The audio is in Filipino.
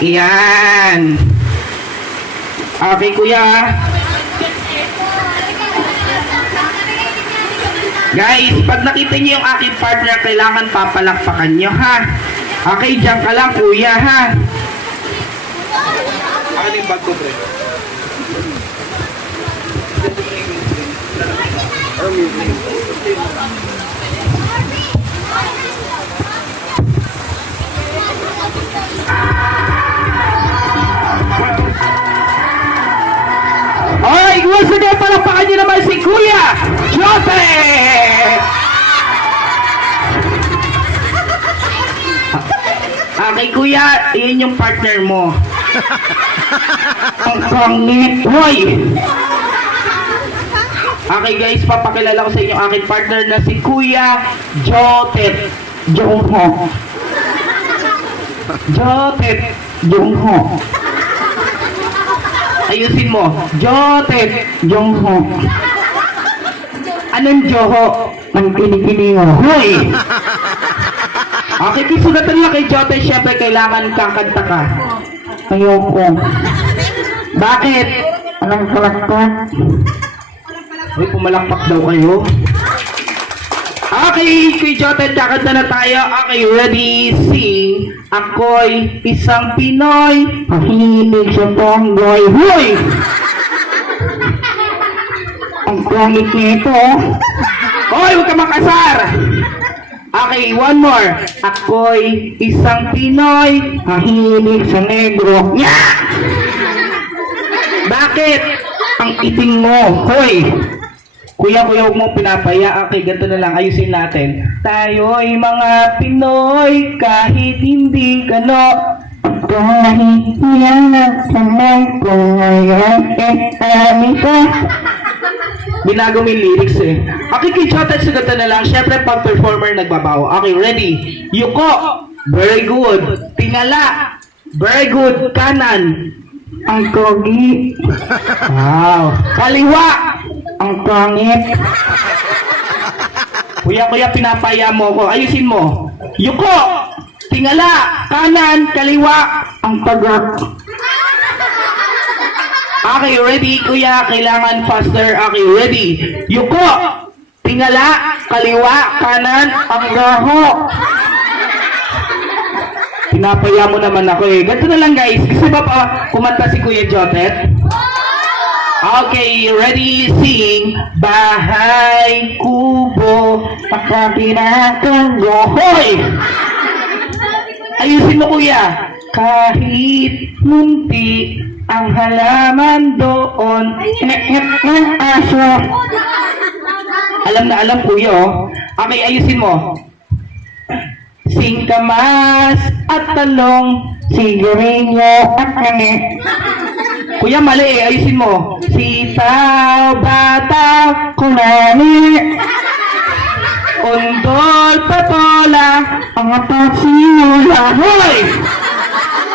Yan. Okay, kuya. Guys, pag nakita niyo yung aking partner, kailangan papalakpakan niyo, ha? Okay, diyan ka lang, kuya, ha? Akin yung bag ko, pre. Alright, gusto niyo palakpakan niyo naman si Kuya Joseph! Okay, kuya, iyan yung partner mo. Ang pangit, hoy! Okay guys, papakilala ko sa inyo aking partner na si Kuya Jotet Jongho. Jotet Jongho. Ayusin mo. Jotet Jongho. Anong Joho? Ang kinikini mo. Hoy! Okay, kisugatan lang kay Jotet. Siyempre, kailangan kakanta ka. Ayoko. Bakit? Anong palakpak? Uy, pumalakpak daw kayo. Okay, kay Jotet, kakanta na tayo. Okay, ready, sing. Ako'y isang Pinoy. Mahilig sa tonggoy. Hoy! Ang pangit nito. Hoy, huwag ka makasar! Okay, one more. Ako'y isang Pinoy. Mahilig sa negro. Nya! Bakit? Ang iting mo. Hoy! Kuya, huwag mong pinapaya. Okay, ganito na lang. Ayusin natin. Tayo'y mga Pinoy, kahit hindi gano. Kahit yan ang sanay ko ngayon, amin ka. Binago mo yung lyrics eh. Okay, kay Jotet, so ganito na lang. Siyempre, pag performer nagbabago. Okay, ready? Yuko. Very good. Tingala. Very good. Kanan. Ang kogi. Wow. Kaliwa. Ang pangit. Kuya, pinapaya mo ko. Ayusin mo. Yuko. Tingala. Kanan. Kaliwa. Ang pagak. Okay, ready, kuya. Kailangan faster. Okay, ready. Yuko. Tingala. Kaliwa. Kanan. Ang gaho. Pinapaya mo naman ako eh. Ganito na lang guys. Gusto ba pa kumanta si Kuya Jotet? Okay, ready, sing. Bahay, kubo, pagkabinatanggo. Hoy! Ayusin mo kuya. Kahit munti ang halaman doon. Ng aso. Alam na alam kuya oh. Okay, ayusin mo. Singkamas at talong, sigarilyo at kani. Kuya, mali eh. Ayusin mo. Sitaw, bata, kunani. Undol, patola, ang apat sinula. Hoy!